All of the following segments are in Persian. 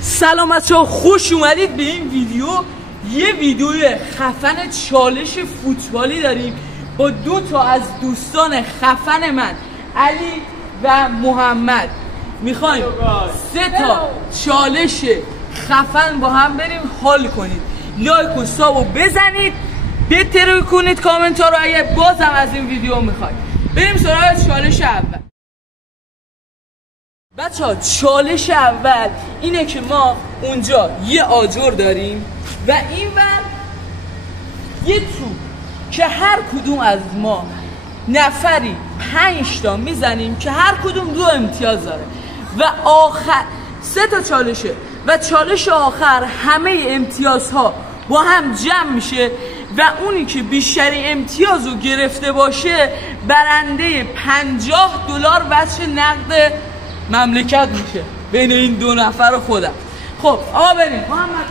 سلام بچه‌ها، خوش اومدید به این ویدیو. یه ویدیوی خفن چالش فوتبالی داریم با دو تا از دوستان خفن من، علی و محمد. میخوایم 3 تا چالش خفن با هم بریم حال کنید. لایک و سابو بزنید، بهتر کنید کامنت ها رو اگه بازم از این ویدیو میخواید. بریم سراغ چالش اول. بچه ها، چالش اول اینه که ما اونجا یه آجر داریم و این ور یه توپ که هر کدوم از ما نفری 5 تا میزنیم که هر کدوم 2 امتیاز داره و آخر 3 تا چالشه و چالش آخر همه امتیازها با هم جمع میشه و اونی که بیشترین امتیاز رو گرفته باشه برنده $50 بچه نقد مملکت میشه بین این 2 نفر و خودم. خب آقا بریم. محمد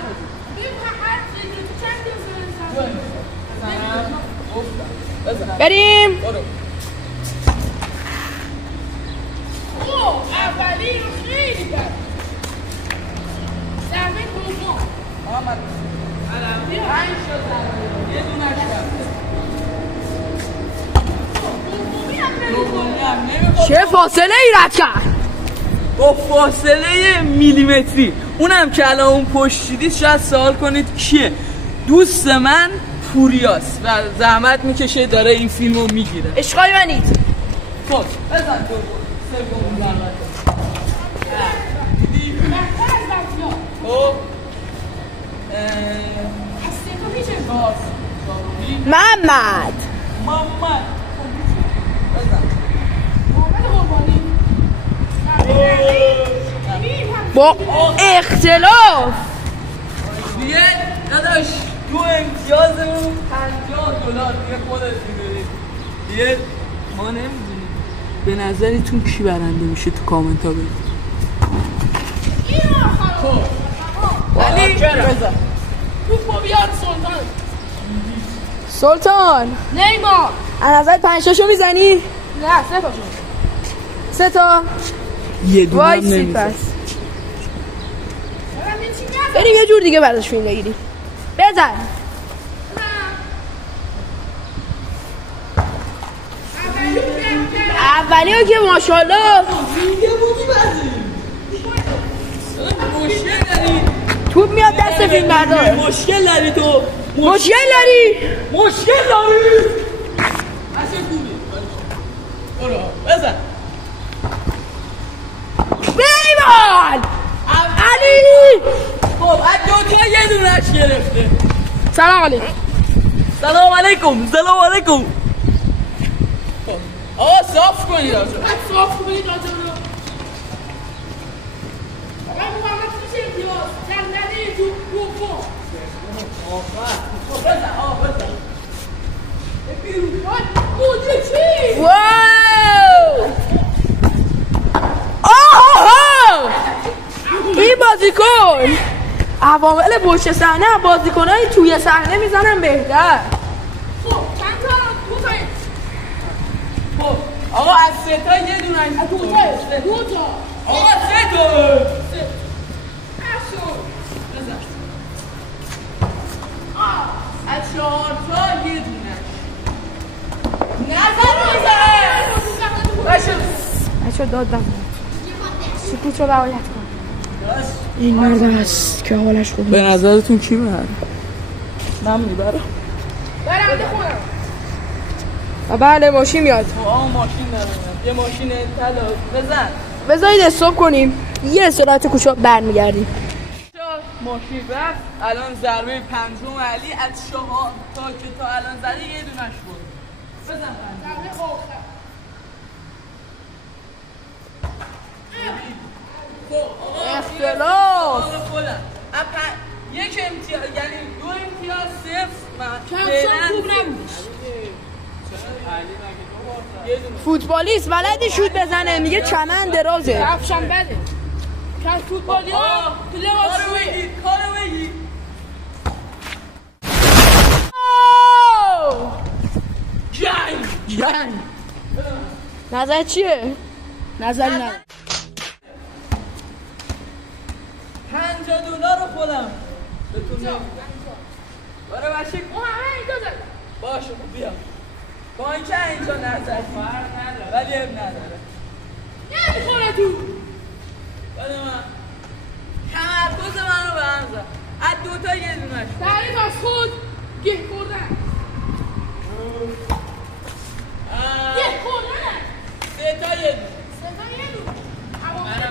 بریم. اولی رو خیلی بد. ضربه دوم. محمد 5 تا ضربه، یه دونه شد. چه فاصله ای رد کرد؟ با فاصله میلیمتری. اونم که الان اون پشت دیدید شاید سوال کنید کیه؟ دوست من پوریاست و زحمت میکشه داره این فیلمو میگیره. عشقای منید. خب بزن سوم ضربه. دیدی؟ خب محمد بزن. با اختلاف دیگه داداش 2 امتیازمون $50 دیگه خودت میدونید دیگه ما نمیدونیم. به نظرتون کی برنده میشه تو کامنت ها بگید. علی بزن. توپو بیاد سلطان. نیمار. از نظر 5 تاشو میزنی؟ نه 3 تاشو. 3 تا. یه دونه هم وایسی نمیزن. پس بریم یه جور دیگه برداشت فیلم بگیریم. بزن. اولی ها که ماشاءالله مشکل داری؟ توپ میاد دست فیلم بردار. مشکل داری تو؟ مشکل داری؟ مشکل داری؟ اصلا خوبی برو بزن. نیمان علی. خب از 2 تا یه دونش گرفته. سلام علیکم. سلام علیکم. سلام علیکم. آقا صاف کنید آجا. صاف کنید آجا رو. آقا محمد میشه امتیاز. زندنی توپو. آخر بزن. آقا بزن. بیرون. بوده چی؟ واو. آها. این بازیکن عوامل پشت صحنه بازیکنای توی صحنه میزنن بهتر. خب چند تا؟ 2 تا. خب آقا از 3 تا یه دونه. 2 تا. آقا 3 تا. بزن. از 4 تا یه دونه. نزن. بچه دادم سکوت رو رعایت کن. این مرد است که حالش خوبه. به نظرتون کی میبره؟ من میبرم. برنده خودم. و بله ماشین میاد. آقا ماشین دارم. یه ماشین طلا. بزن. بذارید استاپ کنیم یه استراحت کوچا برمیگردیم. ماشین رفت. الان ضربه 5م علی از 4 تا که تا الان زده یه دونش بود. بزن. ضربه آخر. اختلاف. یک امتیاز یعنی 2 امتیاز 0. فوتبالیست بلدی شوت بزنه میگه چمن درازه. کفشم بده. کف فوتبالی ها تو لباس روی. کارو بگی. جنگ. نظر چیه؟ نظری نداره. 5 $50 رو خودم بهتون نمیدم. برای بشک اون همه اینجا زد. باشه بیا. با اینکه اینجا نزد فرق نداره ولی اب نداره. نمیخوره تو. بده من. تمرکز منو به هم زد. از دوتا یه دونش. تعریف از خود گه خوردن. گه خوردن. سه تا یه دونه.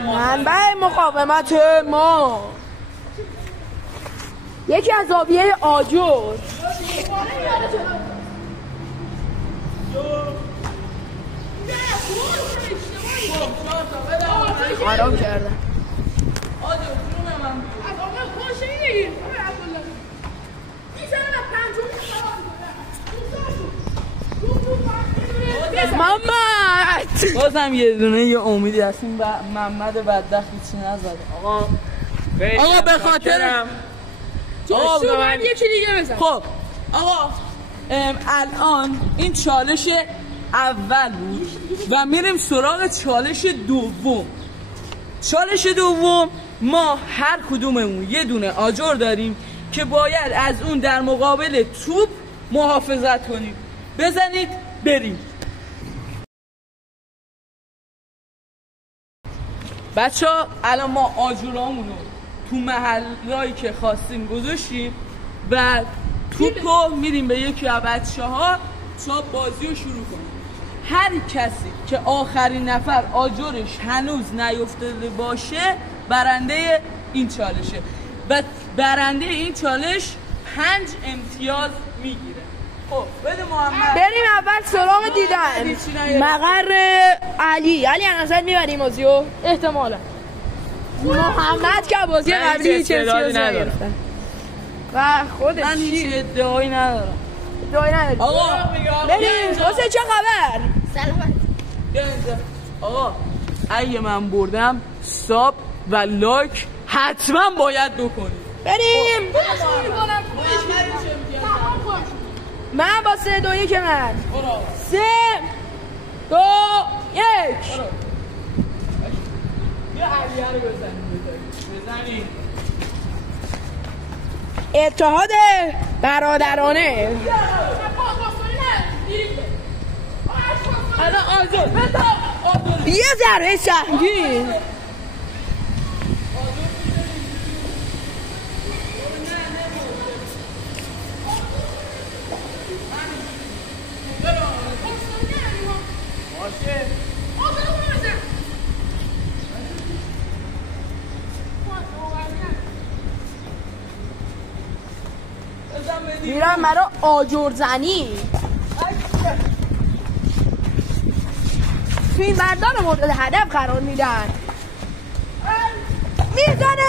منبع مقاومت ما یکی از زاویه آجر. حرام کردم. آجر جون من از آقا خوش نگیر. محمد بازم یه دونه یه امیدی هستیم محمد بدبخت چی نزد. آقا به خاطر من یکی دیگه بزن. خب آقا الان این چالش اول بود و میریم سراغ چالش دوم. چالش دوم ما هر کدوممون یه دونه آجر داریم که باید از اون در مقابل توپ محافظت کنیم. بزنید بریم. بچه‌ها الان ما آجرامونو تو محلهایی که خواستیم گذاشتیم و توپو میریم به یکی از بچه‌ها تا بازی رو شروع کنیم. هر کسی که آخرین نفر آجرش هنوز نیفتاده باشه برنده این چالشه و برنده این چالش 5 امتیاز میگیره. خب بده محمد. بریم اول سراغ دیدن مقر علی از نظر میبریم بازیو احتمالا. محمد که بازی قبلی هیچ امتیاز نگرفتن و خودش من هیچ ادعایی ندارم. آقا بریم. حسین چه خبر؟ سلامت. بیا اینجا. آقا اگه من بردم ساب و لایک حتما باید بکنید. بریم. من با 3 2 1 من 3 2 1 بیا علیه رو بزنید. اتحاد برادرانه. الان آجر یه ذره سنگین. میرم مرا آجر زنی. فیلم بردار مورد هدف قرار میدن. میزنه.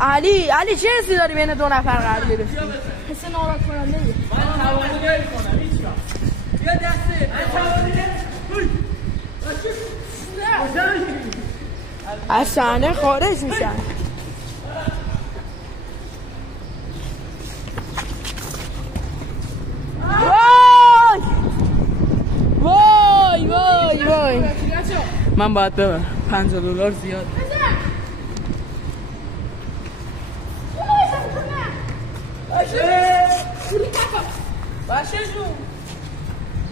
علی چه حسی داری بین 2 نفر قرار گرفتی؟ حس ناراحت کننده. من توانایی کنم هیچ وقت. بیا دسته. از صحنه خارج میشن. وای من باید ببرم $50 زیاد. باشه جون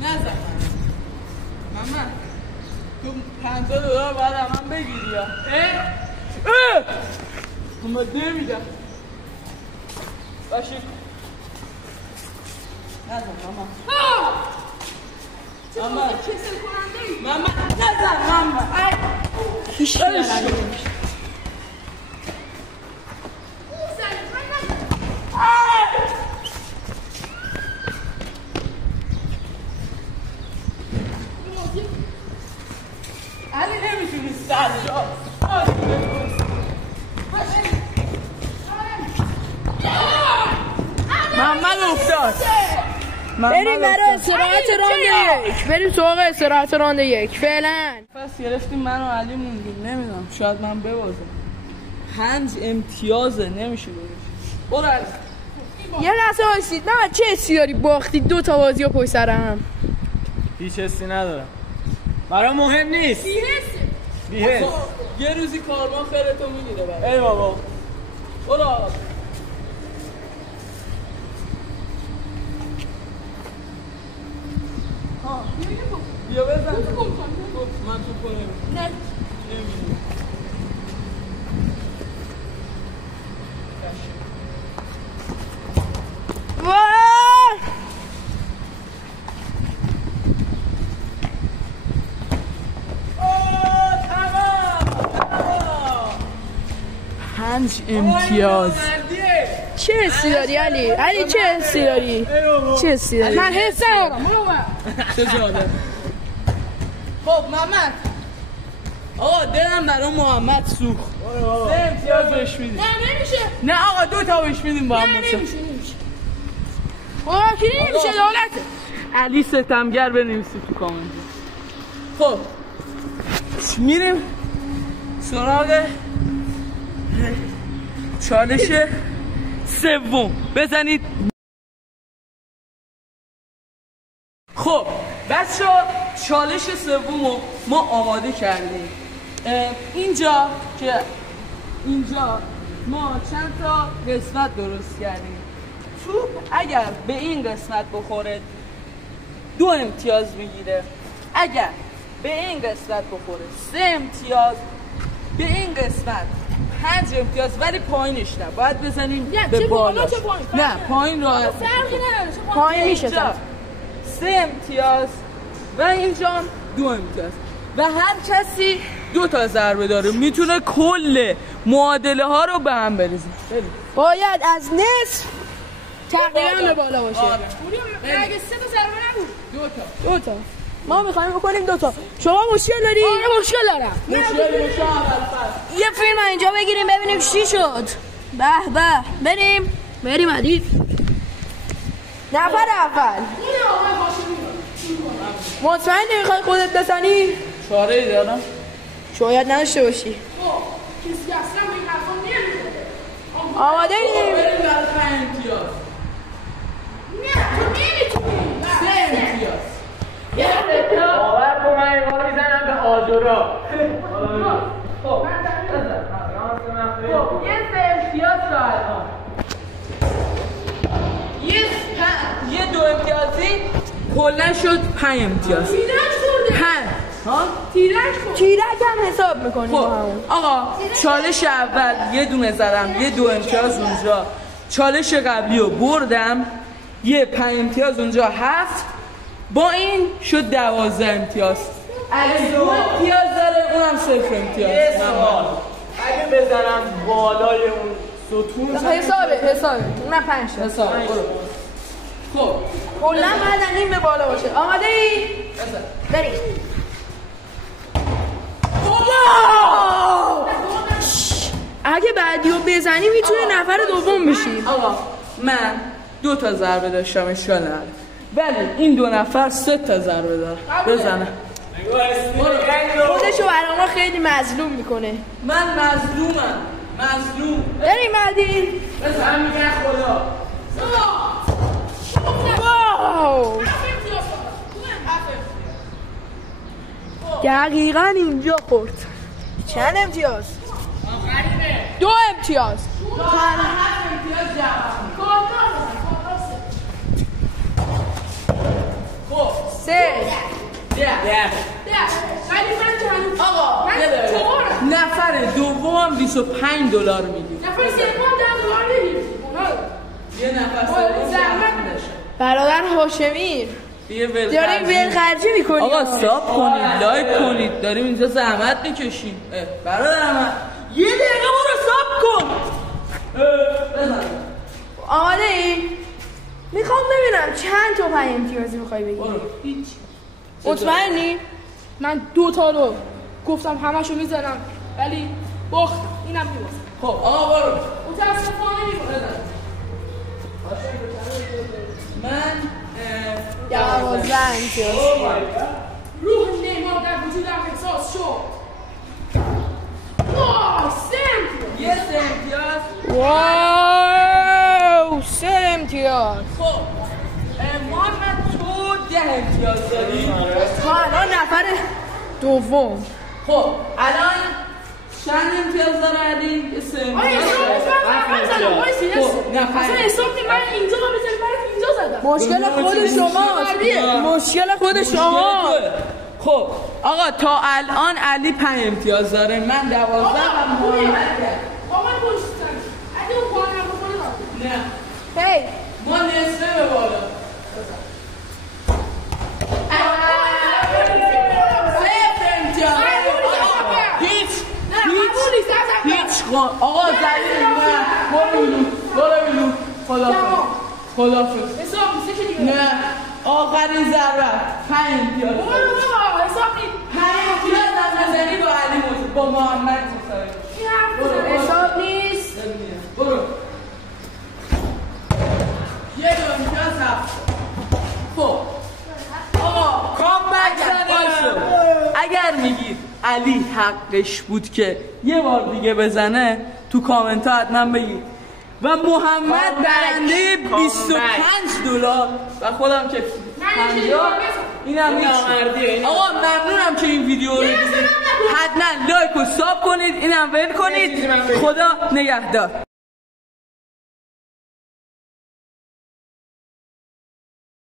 نزد محمد تو $50 باید من بگیری یا من نمیدم. باشه نزد محمد نزد محمد هیچ علی نمیتونی سرجا محمد افتاد. بریم برای استراحت راند 1. بریم سراغ استراحت راند 1 فعلا. پس گرفتیم من و علی موندیم. نمیدونم شاید من ببازم. 5 امتیازه نمیشه بگیش. برو علی. یه لحظه وایسید. من چه حسی داری باختید 2 تا بازی رو پشت سر هم؟ هیچ حسی ندارم. برای مهم نیست. بی‌حس. یه روزی کاروان خیرتو میگیره برای. ای بابا. برو آقا. بیا بزن. من تو کنم. نه. وای! پنج امتیاز. چه حسی داری علی؟ علی چه حسی داری؟ چه حسی داری؟ من حس ندارم. چه جالب. خب محمد آقا دلم برای محمد سوخت. 3 امتیاز بهش میدیم. نه نمیشه. نه آقا 2 تا بهش میدیم با هم. نمیشه. کی نمیشه دولته. علی ستمگر بنویسید تو کامنت. خب میریم سراغ چالش سوم. بزنید. خب بچه‌ها چالش سومو ما آماده کردیم. اینجا ما چند تا قسمت درست کردیم. توپ اگر به این قسمت بخوره 2 امتیاز میگیره، اگر به این قسمت بخوره 3 امتیاز، به این قسمت 5 امتیاز، ولی پایینش نه، باید بزنیم به بالاش. نه پایین راحت فرقی نداره. پایین میشه. 3 امتیاز و اینجا 2 امتیاز و هر کسی 2 تا ضربه داره، میتونه کل معادله ها رو به هم بریزه. باید از نصف تقریبا به بالا باشه. اگه 3 تا ضربه نبود 2 تا ما میخوایم بکنیم 2 تا. شما مشکل داری؟ آره مشکل دارم. یه فیلم اینجا بگیریم ببینیم چی شد. به به بریم علی. نفر اول مطمئن نمیخوای خودت بزنی؟ چاره ای دارم؟ شاید نداشته باشی. کسی اصلا به این حرفا نمیخوره. آماده ایم؟ بریم برای 5 امتیاز. نه تو نمیتونی. 3 امتیاز. باور کن من این بار میزنم به آجورا. خب یه 3 امتیاز تا الان. یه 2 امتیازی کلا شد 5 امتیاز. تیرک خورده. تیرک هم حساب میکنیم. خب آقا چالش اول یه دونه زدم، یه 2 امتیاز اونجا. چالش قبلی رو بردم، یه 5 امتیاز اونجا، 7 با این شد 12 امتیاز. اگه 2 امتیاز داره اونم 0 امتیاز. یه سوال. اگه بزنم بالای اون ستون حسابه اونم 5 تا حساب. خب کلا بعد این به بالا باشه. آماده ای؟ بریم. اگه بعدیو بزنی میتونه نفر دوم بشی. آقا من 2 تا ضربه داشتم اشکال نداره، ولی این 2 نفر 3 تا ضربه داره. بزنه. خودشو برای ما خیلی مظلوم میکنه. من مظلومم. بریم بعدی. بزن میگه خدا. واو دقیقا اینجا خورد. چند امتیاز؟ 2 امتیاز. 7 امتیاز جمع. خب 3 آقا نفر دوم $25 میدید. نفر سوم $10 میدید. یه نفر سوم برادر هاشمی داریم ولخرجی میکنیم. آقا ساب کنید، لایک کنید، داریم اینجا زحمت میکشیم. برادر من یه دقیقه برو ساب کن. بزن. آماده ای؟ میخوام ببینم چند تا 5 امتیازی میخوای بگیری. هیچ. مطمئنی؟ من 2 تا رو گفتم همشو میزنم ولی باختم. اینم میبازم. خب آقا برو. متاسفانه میبازم. من 12 امتیاز. روح نیمار در وجودم احساس شد. 3 امتیاز. یه 3 امتیاز. وای خب محمد تو 10 امتیاز داری. ما الان نفر دوم. خب الان چند امتیاز داره علی؟ یه 3 امتیاز. مشکل خود شماست. مشکل خود شما. خب آقا تا الان علی 5 امتیاز داره، من 12 و محمد. نه هی ما نصفه به بالا. هیچ آقا زلیل نه برو بیرون خدافظ. نه آخرین ضربت 5 امتیاز. 5 امتیاز از نظری با علی موجود با محمد حساب نیست. برو یه 2 امتیاز هفت. خب آقا اگر میگید علی حقش بود که یه بار دیگه بزنه تو کامنت ها حتما بگید و محمد برنده $25 و خودم که 50 اینم هیچ. آقا ممنونم که این ویدیو رو دیدید، حتما لایک و ساب کنید، اینم ول کنید. خدا نگهدار.